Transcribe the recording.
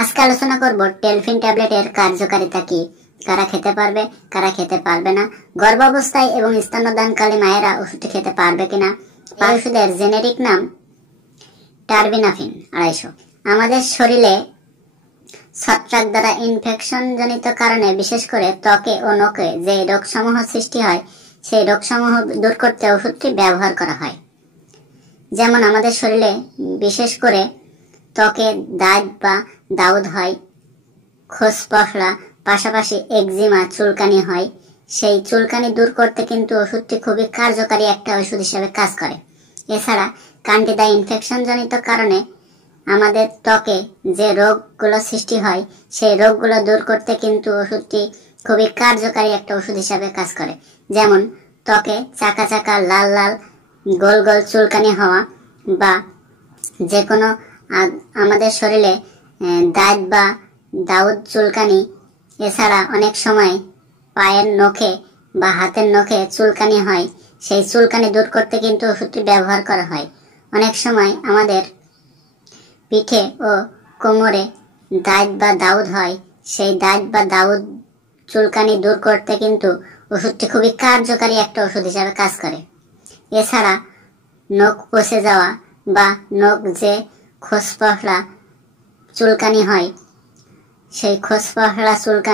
আজকে আলোচনা করব টেলফিন ট্যাবলেটের কার্যকারিতা কি, কারা খেতে পারবে কারা খেতে পারবে না, গর্ভাবস্থায় এবং স্তন্যদানকালে মায়েরা ওষুধটি খেতে পারবে কিনা। এই ওষুধের জেনেরিক নাম টারবিনাফিন 250। আমাদের শরীরে ছত্রাক দ্বারা ইনফেকশন জনিত কারণে বিশেষ করে ত্বকে ও নখে যে রোগসমূহ সৃষ্টি হয় সেই রোগসমূহ দূর করতে ওষুধটি ব্যবহার করা হয়। যেমন আমাদের শরীরে বিশেষ করে ত্বকে দাগ বা দাউদ হয়, খোসপশলা, পাশাপাশি একজিমা চুলকানি হয়, সেই চুলকানি দূর করতে কিন্তু ওষুধটি খুবই কার্যকারী একটা ওষুধ হিসেবে কাজ করে। এছাড়া ক্যান্ডিডা ইনফেকশন জনিত কারণে আমাদের ত্বকে যে রোগগুলো সৃষ্টি হয় সেই রোগগুলো দূর করতে কিন্তু ওষুধটি খুবই কার্যকারী একটা ওষুধ হিসেবে কাজ করে। যেমন ত্বকে চাকা চাকা লাল লাল গোল গোল চুলকানি হওয়া বা যে কোনো আমাদের শরীরে দাগ বা দাউদ চুলকানি, এছাড়া অনেক সময় পায়ের নখে বা হাতের নখে চুলকানি হয়, সেই চুলকানি দূর করতে কিন্তু ওষুধটি ব্যবহার করা হয়। অনেক সময় আমাদের পিঠে ও কোমরে দাগ বা দাউদ হয়, সেই দাগ বা দাউদ চুলকানি দূর করতে কিন্তু ওষুধটি খুবই কার্যকারী একটা ওষুধ হিসাবে কাজ করে। এছাড়া নখ পচে যাওয়া বা নখ যে খোসপশলা চুলকানি হয়, সেই খোসপশলা চুলকানি